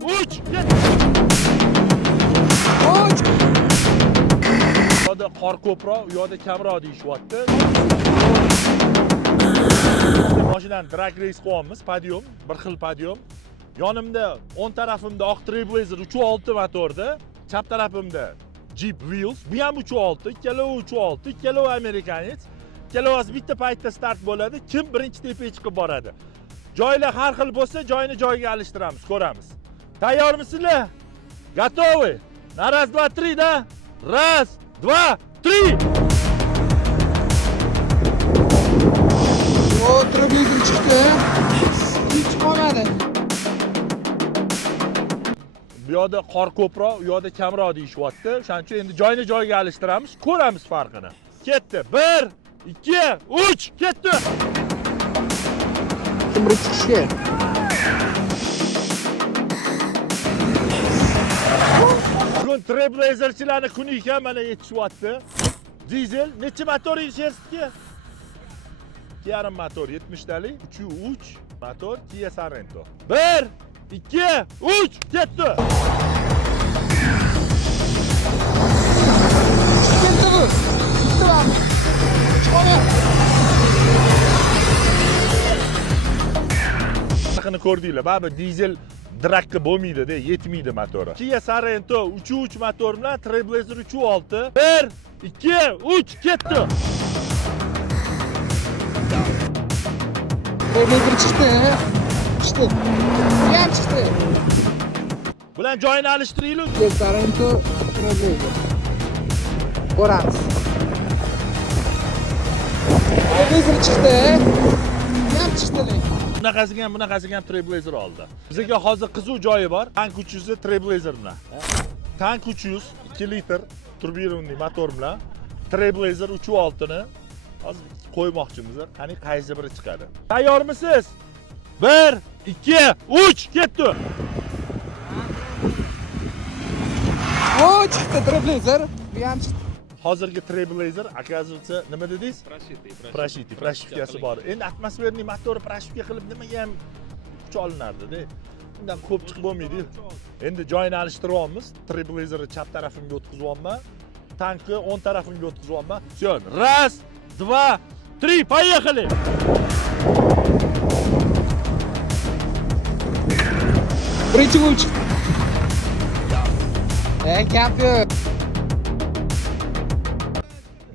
3, ket. Uch. Bu yoqda qor ko'proq, u yoqda kamroq deyishyapti. Mashinani drag race qilyapmiz, podium, bir xil podium. Yonimda, o'ng tarafimda oq Trailblazer 3.6 motorda, chap tarafimda Jeep Wheels, bu ham 3.6, ikkalovi 3.6, ikkalovi amerikanец. Ikkalovasi bitta paytda start bo'ladi, kim birinchi tepaga chiqib boradi. Joylar har xil bo'lsa, joyini joyiga alishtiramiz, ko'ramiz. Tayyormisizlar? Готовы? На раз, два, три, да? Раз, два, три! O'tirib chiqdi. Hech qolmadi. Bu yoqda qor ko'proq, u yoqda kamroq deyishyapti. O'shaning uchun endi joyini joyiga alishtiramiz, ko'ramiz farqini. Ketdi. 1, 2, 3, ketdi. Kim birinchi chiqishga? Bugun Trailblazerchilarni kuni ekan, mana yetishyapti. Dizel necha motor yetishasiz? 2.5 motor, 70 talik, 3 motor, Kia Sorento. 1, 2, 3, ketdi. Chiqdi bu. Chiqdi ham. Chiqadi. Farqini ko'rdinglar, baribir dizel drakka bo'lmaydi-da, yetmaydi motori. Kia Sorento 3.3 motor bilan Trailblazer 3.6. 1, 2, 3, ketdi. Trailblazer chiqdi. Chiqdi. Bu ham chiqdi. Bilan joyini alishtiraylik. Kia Sorento Trailblazer. Ko'ramiz. Trailblazer chiqdi. Bu ham chiqdi. Bunaqasiga ham Trailblazer oldi. Bizga hozir qizuv joyi bor. Tank 300 Trailblazer bilan. Tank 300 2 litr turbinali motor bilan Trailblazer 3.6 ni hozir qo'ymoqchimiz. Qani qaysi biri chiqadi? Tayyormisiz? 1, 2, 3, ketdi. O, chiqdi Trailblazer. Bu ham chiqdi. Hozirgi Trailblazer, оказывается, nima dedingiz? Proshifkasi bor. Endi atmosferniy motori proshifka qilib nimaga ham kuch olinardi-da. Undan ko'p chiqib bo'lmaydi. Endi joyini alishtiryapmiz. Trailblazerni chap tarafimga o'tkazyapman. Tankni o'ng tarafimga o'tkazyapman. Всё, раз, два, три, поехали! Birinchi bo'lib chiqdi. Gap yo'q.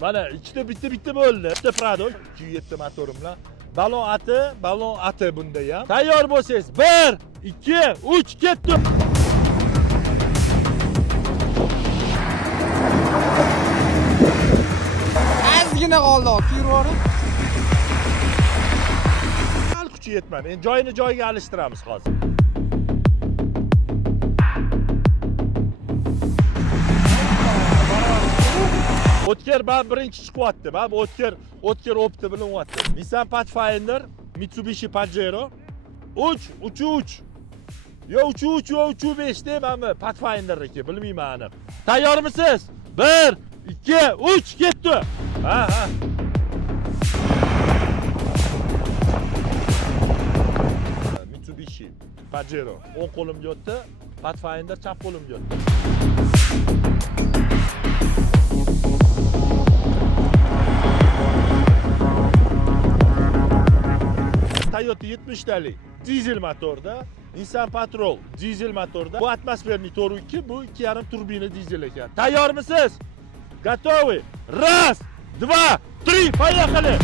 Mana ikkita bitta bo'ldi. Bitta Prado 207 motorim bilan. Balon ati bunda ham. Tayyor bo'lsangiz 1, 2, 3, ketdi. Ozgina qoldi, kirvorib. Hal kuchi yetmadi. Endi joyini joyiga alishtiramiz hozir. O'tkir birinchi chiqyapti. Mana o'tkir opti bilinyapti. Nissan Pathfinder, Mitsubishi Pajero 3.3. Yo 3.3 yo 3.5 da mana Pathfinder'niki, bilmayman aniq. Tayyormisiz? 1, 2, 3, ketdi. Ha. Mitsubishi Pajero o'ng qo'limga o'tdi, Pathfinder chap qo'limga o'tdi. Toyota 70 talik dizel motorda, Nissan Patrol dizel motorda. Bu atmosferniy 4.2, bu 2.5 turbina dizel ekan. Tayyormisiz? Готовы? Раз, два, три, поехали!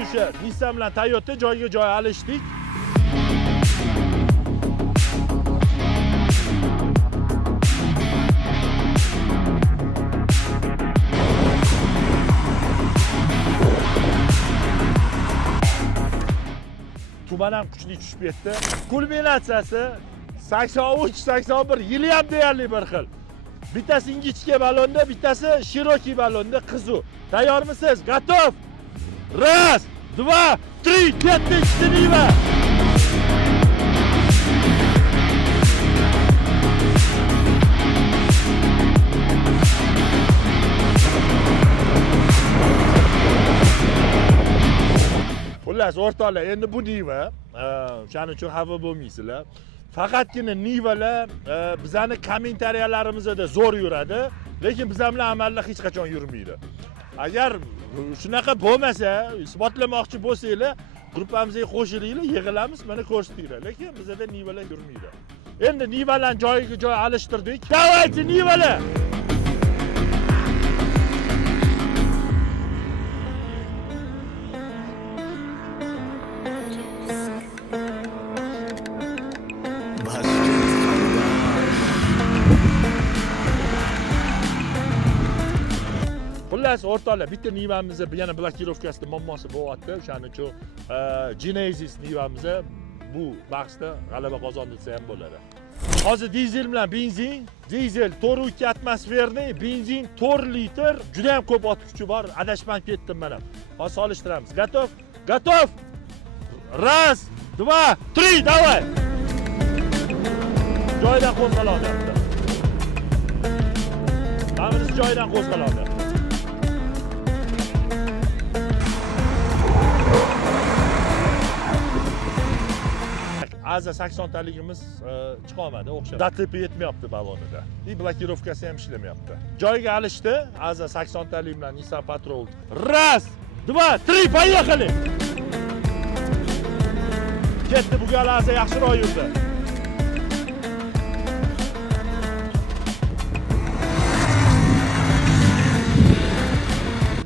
O'sha Nissan bilan Toyota joyga joy alishdik. Tuman ham kuchli tushib ketdi. Kulminatsiyasi 83-81 yili ham deyarli bir xil. Bittasi ingichka ballonda, bittasi shirokiy ballonda qizuv. Tayyormisiz? Готов? Раз, два, три, ketdi, ishlayman. Xullas, o'rtoqlar, endi bu Niva, o'shaning uchun xafa bo'lmaysizlar. Faqatgina Nivalar bizani kommentariyalarimizda zo'r yuradi, lekin bizlar bilan amalda hech qachon yurmaydi. Agar shunaqa bo'lmasa, isbotlamoqchi bo'lsanglar, gruppamizga qo'shilinglar, yig'ilamiz, mana ko'rsatinglar. Lekin bizda Nivalar yurmaydi. Endi Nivalarni joyiga joy alishtirdik. Davaychi Nivalar! Xullas, o'rtoqlar, bitta Nivamizni yana blokirovkasida muammosi bo'lyapti. O'shaning uchun Genesis Nivamiz bu bahsda g'alaba qozondi desa ham bo'ladi. Hozir dizel bilan benzin, dizel 4.2 atmosferniy, benzin 4 litr, juda ham ko'p ot kuchi bor. Adashmay ketdim mana. Hozir solishtiramiz. Готов? Готов? Раз, два, три, давай! Joydan qo'zg'alyapti. Hammamiz joydan qo'zg'alyapti. Aza 80 taligimiz chiqa olmadi, o'xshab. Datlipi yetmayapti balonida. Blokirovkasi ham ishlamayapti. Joyiga alishdi. Aza 80 talik bilan Nissan Patrol. Раз, два, три, поехали! Ketdi, bu gal Aza yaxshiroq yurdi.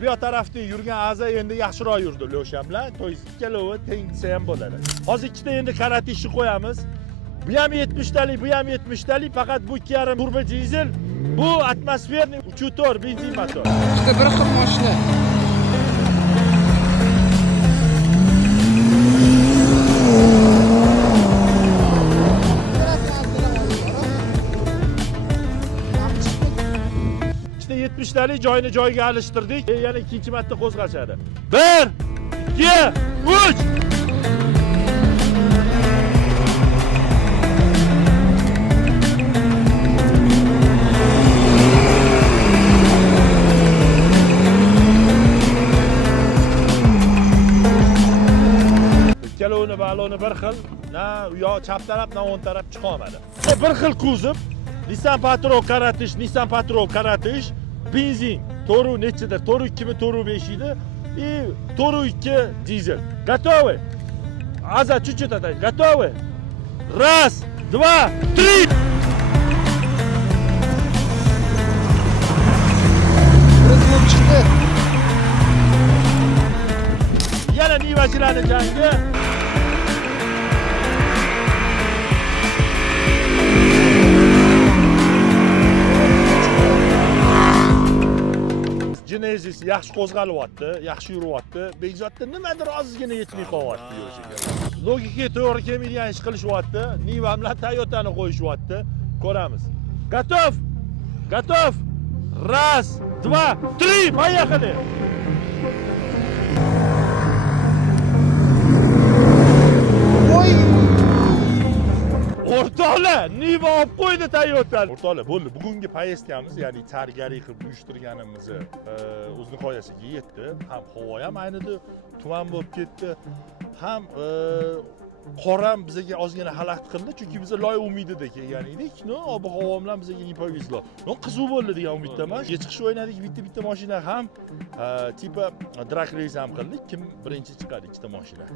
Bu tarafda yurgan Aza endi yaxshiroq yurdi Lyosha bilan. To'yz ikkalovi teng desa ham bo'ladi. Hozir ikkita endi karatishni qo'yamiz. Bu ham 70 talik, bu ham 70 talik, faqat bu 2.5 turbo dizel, bu atmosferniy 3.4 benzin motor. İşte bir xil mashina. İşte 70 talik joyini joyiga alishtirdik. Yana ikkinchi marta qo'zg'ashadi. 1, 2, 3. Ikkalovini baloni bir xil, na yo chap taraf, na o'ng taraf chiqa olmadi. Bir xil kuzov, Nissan Patrol karatish, Nissan Patrol karatish, benzin, to'ru nechidir? To'ru 2mi, to'ru 5 edi. И to'ru 2 dizel. Готовы? Аза, чуть-чуть отдай. Готовы? Раз, два, три! Разлом chiqdi. Yana Nivachilarning jangi. Genesis yaxshi qo'zg'alyapti, yaxshi yuryapti. Bekzodda nimadir ozgina yetmay qolyapti yo'lishiga. Logikaga to'g'ri kelmaydigan ish qilishyapti. Niva bilan Toyota'ni qo'yishyapti. Ko'ramiz. Готов? Готов? Раз, два, три, поехали! Oy! O'rtoqlar, Niva olib qo'ydi Toyota. O'rtoqlar, bo'ldi. Bugungi poyezdkamiz, ya'ni targariy qilib uyushtirganimiz o'z nihoyasiga yetdi. Ham havo ham aynidi, tuman bo'lib ketdi. Ham qoram bizga ozgina xalaqit qildi, chunki biz loy umidida kelgan edik. No, ob-havo bilan bizga не повезло. No, qiziq bo'ldi degan umiddaman. Chiqish o'ynadik, bitta mashina ham tipa drag race ham qildik. Kim birinchi chiqadi ikkita mashina.